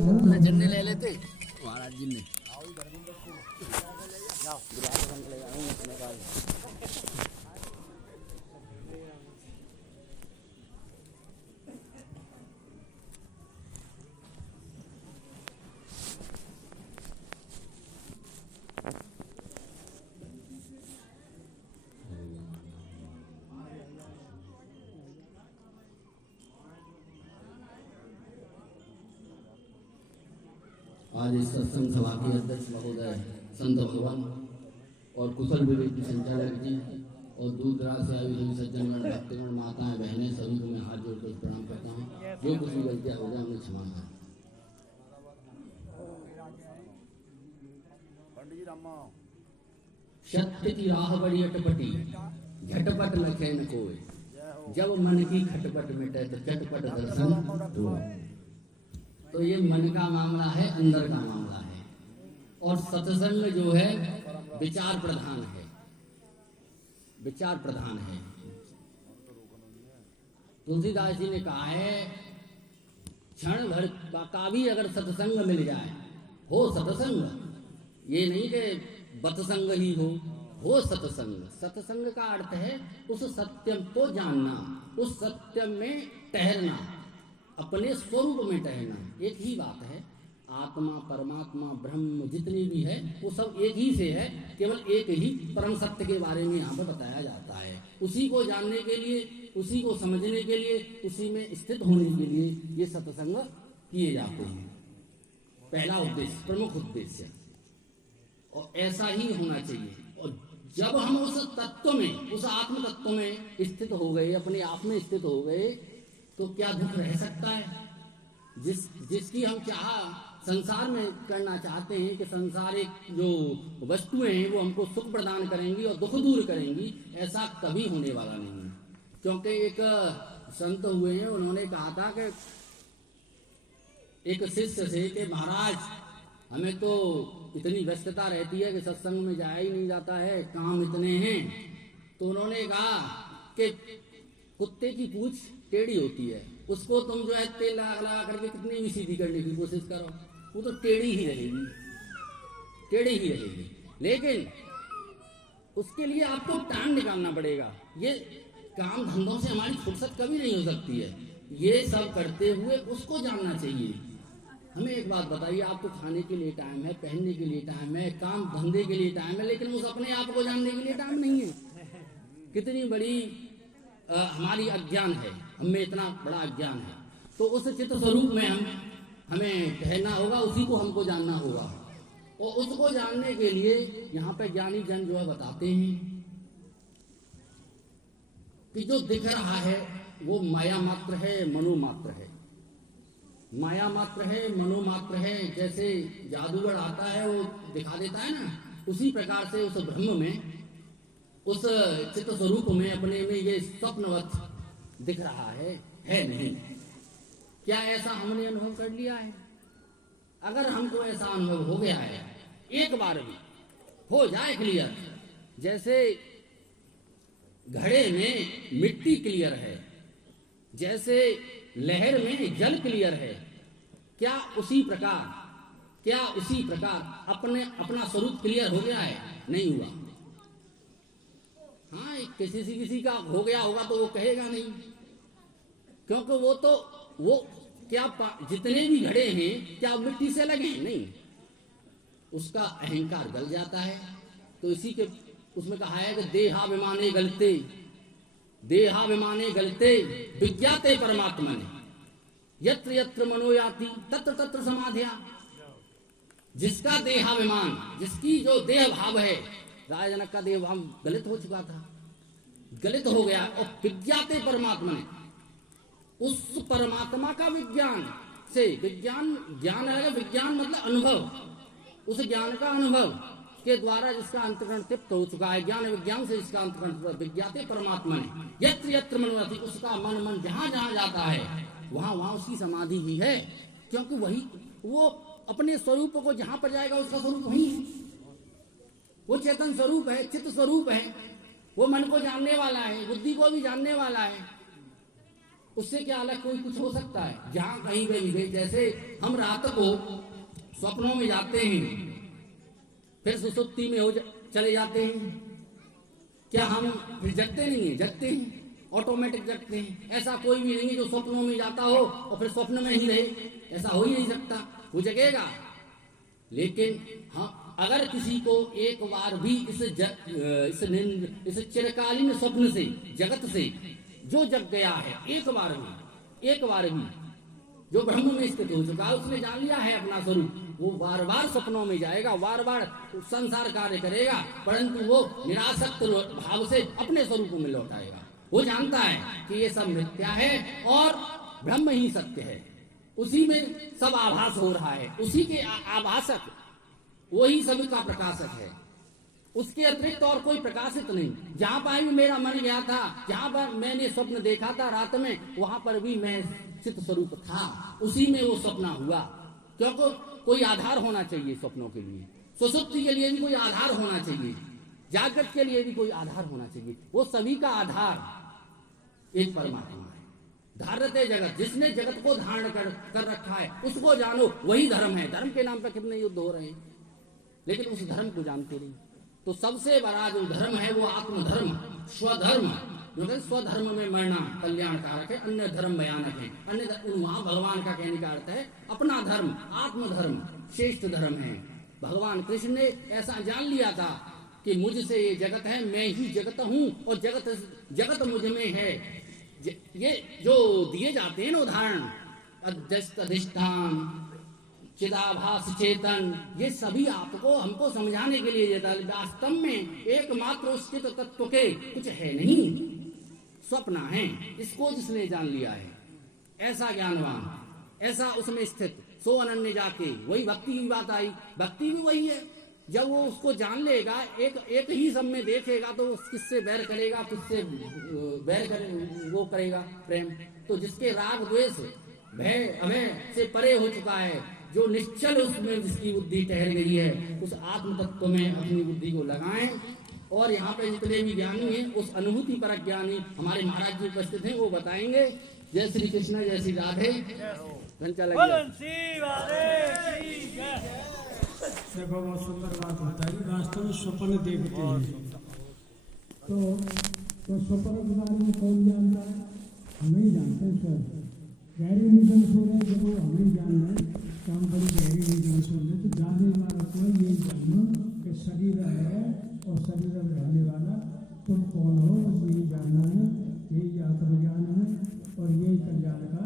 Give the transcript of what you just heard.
झंडे ले लेते महाराज जी ने। आज इस सत्संग सभा के अध्यक्ष महोदय संत भगवान और कुशल विवेक की संचालक जी और दूर दराज से आए सभी सज्जनगण, भक्तगण, माताएं, बहनें, सभी को मैं हाथ जोड़कर प्रणाम करता हूँ। जो कुछ भी गलतियाँ हो जाए उन्हें क्षमा करें। सत्य की राह बड़ी अटपटी, झटपट लखे न कोई, जब मन की खटपट मिटे तो चटपट दर्शन होए। तो ये मन का मामला है, अंदर का मामला है। और सत्संग जो है विचार प्रधान है, विचार प्रधान है। तुलसीदास जी ने कहा है, क्षण भर का भी अगर सत्संग मिल जाए, हो सत्संग, ये नहीं कि बतसंग ही हो सत्संग। सत्संग का अर्थ है उस सत्य को जानना, उस सत्य में ठहरना, अपने स्वरूप में ठहरना। एक ही बात है, आत्मा, परमात्मा, ब्रह्म जितनी भी है वो सब एक ही से है, केवल एक ही परम सत्य के बारे में यहाँ पर बताया जाता है। उसी को जानने के लिए, उसी को समझने के लिए, उसी में स्थित होने के लिए ये सत्संग किए जाते हैं। पहला उद्देश्य, प्रमुख उद्देश्य, और ऐसा ही होना चाहिए। और जब हम उस तत्व में, उस आत्म तत्व में स्थित हो गए, अपने आप में स्थित हो गए, तो क्या दुख रह सकता है? जिसकी हम संसार में करना चाहते हैं कि संसारिक जो वस्तुएं हैं वो हमको सुख प्रदान करेंगी और दुख दूर करेंगी, ऐसा कभी होने वाला नहीं है। क्योंकि एक संत हुए हैं, उन्होंने कहा था कि एक शिष्य से कि महाराज हमें तो इतनी व्यस्तता रहती है कि सत्संग में जाया ही नहीं जाता है, काम इतने हैं। तो उन्होंने कहा कि कुत्ते की पूंछ टेढ़ी होती है, उसको तुम जो है तेल लगा करके कितनी भी सीधी करने की कोशिश करो, वो तो टेढ़ी ही रहेगी, टेढ़ी ही रहेगी। लेकिन उसके लिए आपको टाइम निकालना पड़ेगा। ये काम धंधों से हमारी फुर्सत कभी नहीं हो सकती है। ये सब करते हुए उसको जानना चाहिए। हमें एक बात बताइए, आपको खाने के लिए टाइम है, पहनने के लिए टाइम है, काम धंधे के लिए टाइम है, लेकिन उस अपने आप को जानने के लिए टाइम नहीं है। कितनी बड़ी हमारी अज्ञान है, हमें इतना बड़ा अज्ञान है। तो उस चित्त स्वरूप में हमें ठहरना होगा, उसी को हमको जानना होगा। और उसको जानने के लिए यहाँ पे ज्ञानी जन जो है बताते हैं कि जो दिख रहा है वो माया मात्र है, मनोमात्र है। माया मात्र है, मनोमात्र है। जैसे जादूगर आता है वो दिखा देता है ना, उसी प्रकार से उस ब्रह्म में, उस चित्त स्वरूप में, अपने में ये स्वप्नवत दिख रहा है नहीं। क्या ऐसा हमने अनुभव कर लिया है? अगर हमको ऐसा अनुभव हो गया है, एक बार भी हो जाए क्लियर, जैसे घड़े में मिट्टी क्लियर है, जैसे लहर में जल क्लियर है, क्या उसी प्रकार अपना स्वरूप क्लियर हो गया है? नहीं हुआ। हाँ, किसी का हो गया होगा तो वो कहेगा नहीं, क्योंकि वो क्या जितने भी घड़े हैं क्या मिट्टी से लगे? नहीं, उसका अहंकार गल जाता है। तो इसी के उसमें कहा है कि देहाभिमाने गलते विज्ञाते परमात्मा ने, यत्र यत्र मनोयाति तत्र तत्र समाधिया। जिसका देहाभिमान, जिसकी जो देह भाव है, राजा जनक का देह भाव गलत हो चुका था, गलत हो गया, और विज्ञाते परमात्मा ने, उस परमात्मा का विज्ञान से, ज्ञान अलग, विज्ञान मतलब अनुभव, उस ज्ञान का अनुभव के द्वारा जिसका अंतकरण तृप्त हो चुका है, ज्ञान विज्ञान से जिसका अंतकरण विज्ञाते परमात्मा ने, यत्र यत्र मनोयाति, उसका मन जहां जहां जाता है वहां उसकी समाधि ही है। क्योंकि वही वो अपने स्वरूप को जहां पर जाएगा उसका स्वरूप वही है। वो चेतन स्वरूप है, चित्त स्वरूप है, वो मन को जानने वाला है, बुद्धि को भी जानने वाला है। उससे क्या अलग कोई कुछ हो सकता है? जहां कहीं पे भी गए, जैसे हम रात को स्वप्नों में जाते हैं, फिर सुसुप्ति में चले जाते हैं, क्या हम फिर जगते नहीं है? जगते हैं, ऑटोमेटिक जगते हैं। ऐसा कोई भी नहीं है जो स्वप्नों में जाता हो और फिर स्वप्न में ही रहे, ऐसा हो ही नहीं सकता, वो जगेगा। लेकिन हाँ, अगर किसी को एक बार भी इस चिरकालीन स्वप्न से, जगत से जो जग गया है, एक बार भी जो ब्रह्म में स्थित हो चुका है, उसने जान लिया है अपना स्वरूप, वो बार बार सपनों में जाएगा, बार बार संसार कार्य करेगा, परंतु वो निरासक्त भाव से अपने स्वरूप में लौट आएगा। वो जानता है कि ये सब मिथ्या है और ब्रह्म ही सत्य है, उसी में सब आभास हो रहा है, उसी के आभासक वही सभी का प्रकाशक है, उसके अतिरिक्त और कोई प्रकाशित नहीं। जहां पर भी मेरा मन गया था, जहां पर मैंने स्वप्न देखा था रात में, वहां पर भी मैं चित्त स्वरूप था, उसी में वो स्वप्न हुआ। क्योंकि कोई आधार होना चाहिए स्वप्नों के लिए, सुसुप्ति के लिए भी कोई आधार होना चाहिए, जागृत के लिए भी कोई आधार होना चाहिए। वो सभी का आधार एक परमात्मा है। धारते जगत, जिसने जगत को धारण कर रखा है, उसको जानो, वही धर्म है। धर्म के नाम पर कितने युद्ध हो रहे हैं, लेकिन उस धर्म को जानते नहीं। तो सबसे बड़ा जो धर्म है वो आत्मधर्म, स्वधर्म, जो है स्वधर्म में मरना कल्याणकारक है, अन्य धर्म भयानक है। वहां भगवान का कहने का अर्थ है अपना धर्म, आत्मधर्म श्रेष्ठ धर्म है। भगवान कृष्ण ने ऐसा जान लिया था कि मुझसे ये जगत है, मैं ही जगत हूं और जगत मुझ में है। ये जो दिए जाते हैं ना उदाहरण, अध्यस्त अधिष्ठान चिदाभास चेतन, ये सभी आपको हमको समझाने के लिए देता है। वास्तव में एकमात्र उस चित तत्व के कुछ है नहीं, स्वप्न है। इसको जिसने जान लिया है, ऐसा ज्ञानवान, ऐसा उसमें स्थित, सो अनन्य जाके, वही भक्ति की बात आई। भक्ति भी वही है, जब वो उसको जान लेगा, एक ही सब में देखेगा, तो किससे बैर करेगा, किससे बैर करे, वो करेगा प्रेम। तो जिसके राग द्वेष भय अभय से परे हो चुका है, जो निश्चल उसमें जिसकी बुद्धि ठहर गई है, उस आत्म तत्व में अपनी बुद्धि को लगाएं। और यहाँ पे जितने भी ज्ञानी हैं, उस अनुभूति परक ज्ञानी हमारे महाराज जी उपस्थित हैं, वो बताएंगे। जय श्री कृष्ण, जय श्री राधे। देखो बहुत सुंदर बात बताई। वास्तव में स्वप्न देखते हैं तो स्वप्न के बारे में कौन जानता है? हम नहीं जानते सर। गहरी निजन सो रहे जब वो हमें जान रहे, तो हम बड़ी गहरी निजन सो रहे। तो जानने वाला कोई ये जानो कि शरीर है और शरीर में रहने वाला तुम कौन हो, यही जानना है। यही आत्मज्ञान है और यही कल्याण का